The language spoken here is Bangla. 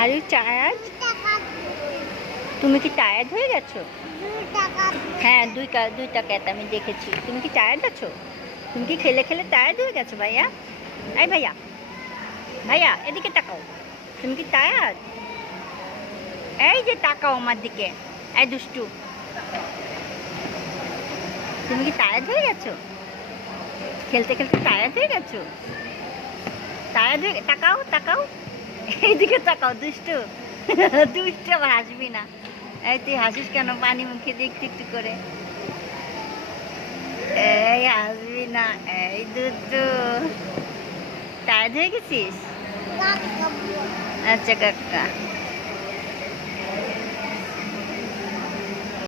Are you tired? তুমি কি টায়ার্ড হয়ে গেছো? হ্যাঁ, দুইটা ক্যাট আমি দেখেছি। তুমি কি টায়ার্ড আছো? তুমি কি খেলে খেলে টায়ার্ড হয়ে গেছো ভাইয়া? এই ভাইয়া, ভাইয়া এদিকে তাকাও। তুমি কি টায়ার্ড? এই যে তাকাও আমার দিকে। এই দুষ্টু, তুমি কি টায়ার্ড হয়ে গেছো? খেলতে খেলতে টায়ার্ড হয়ে গেছো? টায়ার্ড হয়ে তাকাও তাকাও, এইদিকে তাকাও দুষ্টু। দুষ্টু আবার হাসবি না। এই তুই হাসিস কেন? পানি মুখে দিয়ে একটু একটু করে। এই হাসবি না। এই দুষ্টু, টায়ার্ড হয়ে গেছিস? আচ্ছা কাকা।